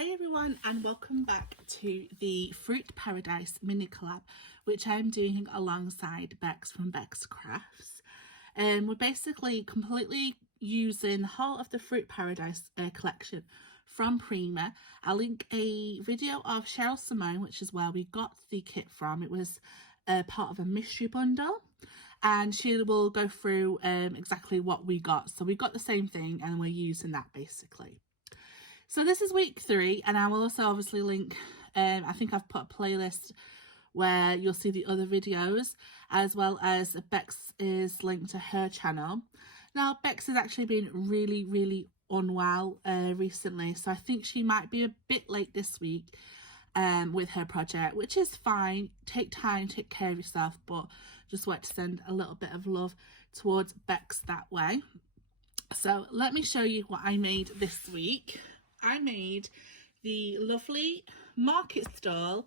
Hi everyone and welcome back to the Fruit Paradise mini collab, which I'm doing alongside Bex from Bex Crafts. We're basically completely using the whole of the Fruit Paradise collection from Prima. I'll link a video of Cheryl Simone, which is where we got the kit from. It was part of a mystery bundle, and she will go through exactly what we got. So we got the same thing and we're using that basically. So this is week 3, and I will also obviously link, I think I've put a playlist where you'll see the other videos, as well as Bex is linked to her channel. Now, Bex has actually been really unwell recently, so I think she might be a bit late this week with her project, which is fine. Take time, take care of yourself, but just want to send a little bit of love towards Bex that way. So let me show you what I made this week. I made the lovely market stall,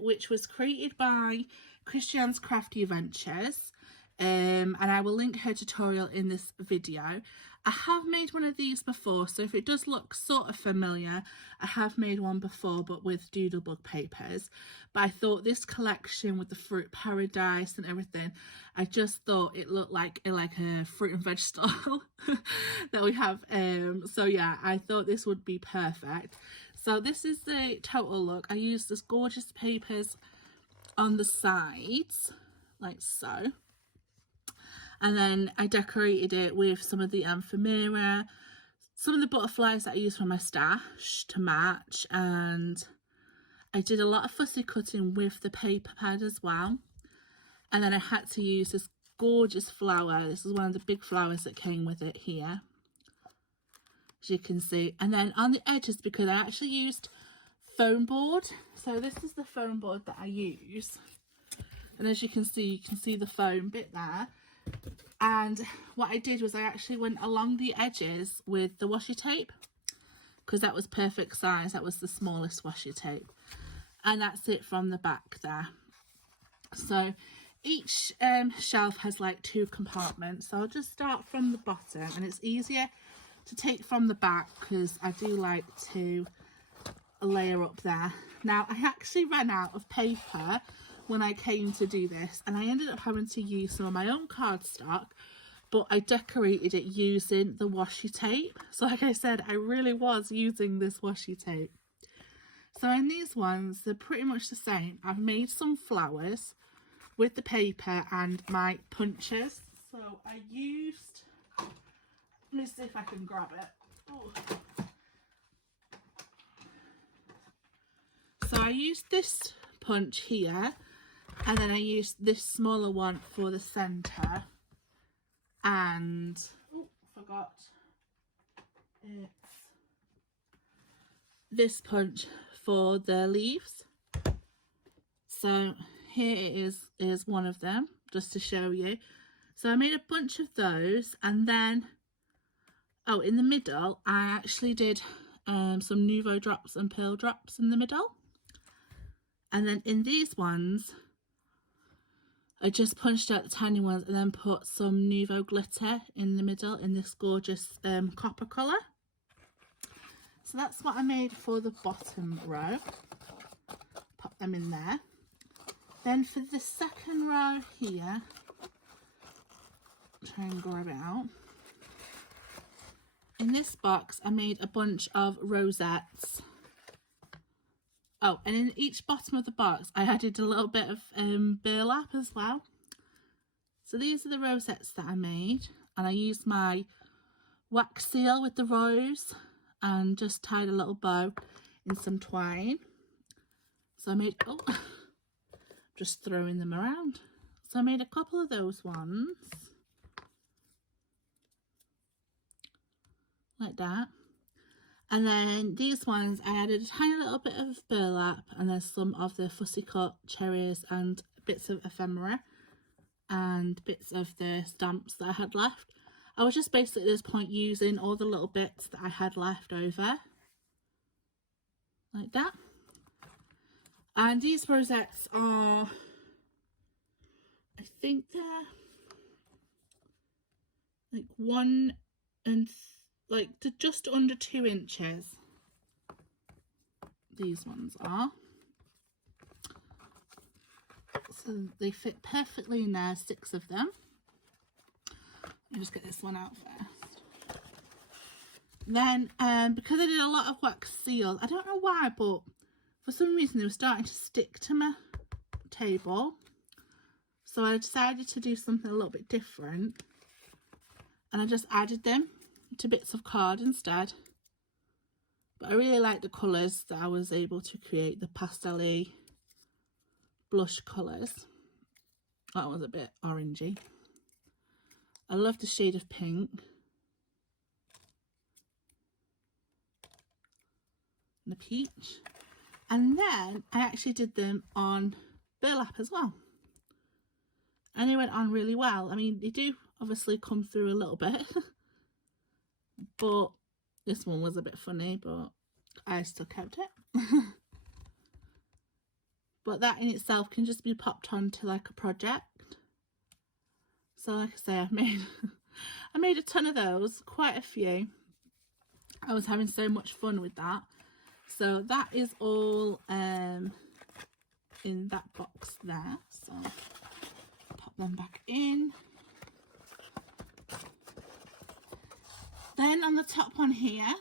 which was created by Kristiannes Crafty Adventures, and I will link her tutorial in this video. I have made one of these before, so if it does look sort of familiar, I have made one before, but with doodlebug papers. But I thought this collection with the Fruit Paradise and everything, I just thought it looked like a fruit and veg stall that we have. So yeah, I thought this would be perfect. So this is the total look. I used this gorgeous papers on the sides, like so. And then I decorated it with some of the ephemera, some of the butterflies that I used from my stash to match, and I did a lot of fussy cutting with the paper pad as well. And then I had to use this gorgeous flower. This is one of the big flowers that came with it here, as you can see. And then on the edges, because I actually used foam board. So this is the foam board that I use. And as you can see the foam bit there. And what I did was I actually went along the edges with the washi tape, because that was perfect size. That was the smallest washi tape, and that's it from the back there. So each shelf has like 2 compartments, so I'll just start from the bottom, and it's easier to take from the back because I do like to layer up there. Now I actually ran out of paper when I came to do this, and I ended up having to use some of my own cardstock, but I decorated it using the washi tape. So like I said, I really was using this washi tape. So in these ones, they're pretty much the same. I've made some flowers with the paper and my punches. So I used, let me see if I can grab it. Ooh. So I used this punch here, and then I used this smaller one for the centre, and forgot it's this punch for the leaves. So here it is one of them, just to show you. So I made a bunch of those, and then in the middle I actually did some Nouveau drops and pearl drops in the middle. And then in these ones, I just punched out the tiny ones and then put some Nouveau glitter in the middle in this gorgeous copper colour. So that's what I made for the bottom row. Pop them in there. Then for the second row here, try and grab it out. In this box, I made a bunch of rosettes. Oh, and in each bottom of the box, I added a little bit of burlap as well. So these are the rosettes that I made, and I used my wax seal with the rose and just tied a little bow in some twine. So I made, just throwing them around. So I made a couple of those ones, like that. And then these ones, I added a tiny little bit of burlap, and then some of the fussy cut cherries and bits of ephemera and bits of the stamps that I had left. I was just basically at this point using all the little bits that I had left over, like that. And these rosettes are, I think they're like 1 and just under 2 inches. these ones are. So they fit perfectly in there, 6 of them. Let me just get this one out first. Then, because I did a lot of wax seals, I don't know why, but for some reason they were starting to stick to my table. So I decided to do something a little bit different. And I just added them to bits of card instead. But I really like the colours that I was able to create, the pastel-y blush colours. That was a bit orangey. I love the shade of pink. And the peach. And then I actually did them on burlap as well. And they went on really well. I mean, they do obviously come through a little bit. But this one was a bit funny, but I still kept it. But that in itself can just be popped onto like a project. So like I say, I made a ton of those, quite a few. I was having so much fun with that. So that is all in that box there. So pop them back in. Then on the top one here,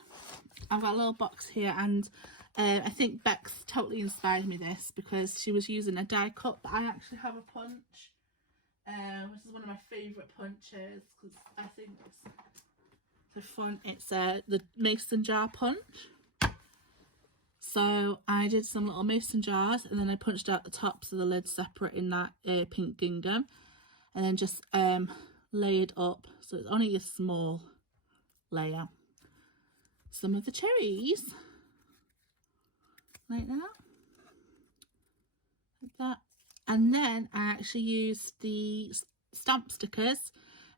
I've got a little box here, and I think Bex totally inspired me this because she was using a die cut, but I actually have a punch, which is one of my favourite punches because I think it's so fun. It's the mason jar punch. So I did some little mason jars, and then I punched out the tops of the lids separate in that pink gingham, and then just layered up, so it's only a small layer, some of the cherries like that, and then I actually used the stamp stickers,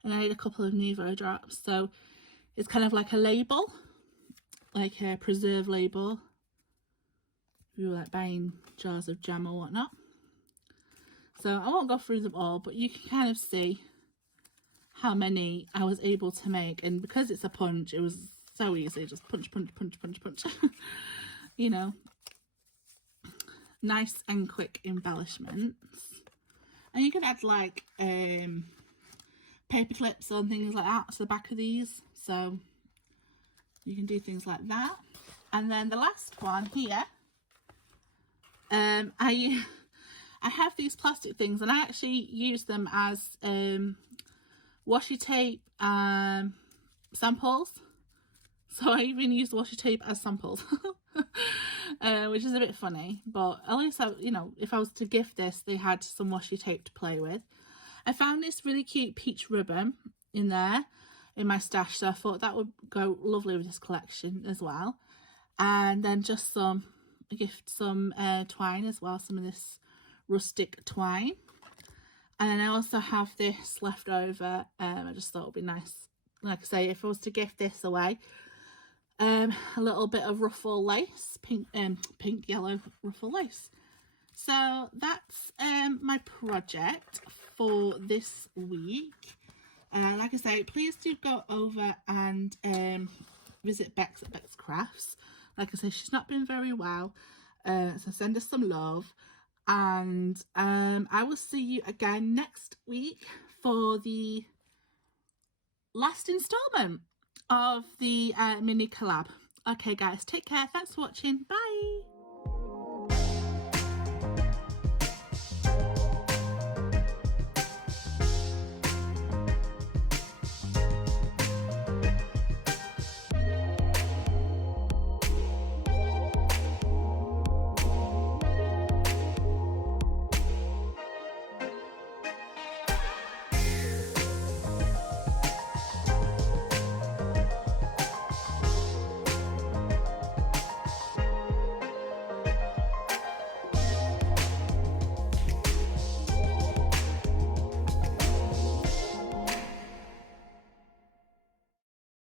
and I did a couple of Nuvo drops, so it's kind of like a label, like a preserve label if you were like buying jars of jam or whatnot. So I won't go through them all, but you can kind of see how many I was able to make, and because it's a punch, it was so easy, just punch punch punch punch punch. You know, nice and quick embellishments. And you can add like paper clips and things like that to the back of these, so you can do things like that. And then the last one here, I have these plastic things, and I actually use them as washi tape samples. So I even use washi tape as samples, which is a bit funny, but at least you know, if I was to gift this, they had some washi tape to play with. I found this really cute peach ribbon in there in my stash, so I thought that would go lovely with this collection as well. And then just some twine as well, some of this rustic twine. And then I also have this left over. I just thought it would be nice, like I say, if I was to gift this away. A little bit of ruffle lace, pink yellow ruffle lace. So that's my project for this week. Like I say, please do go over and visit Bex at Bex Crafts. Like I say, she's not been very well, so send her some love. And I will see you again next week for the last installment of the mini collab. Okay guys, take care, thanks for watching, bye.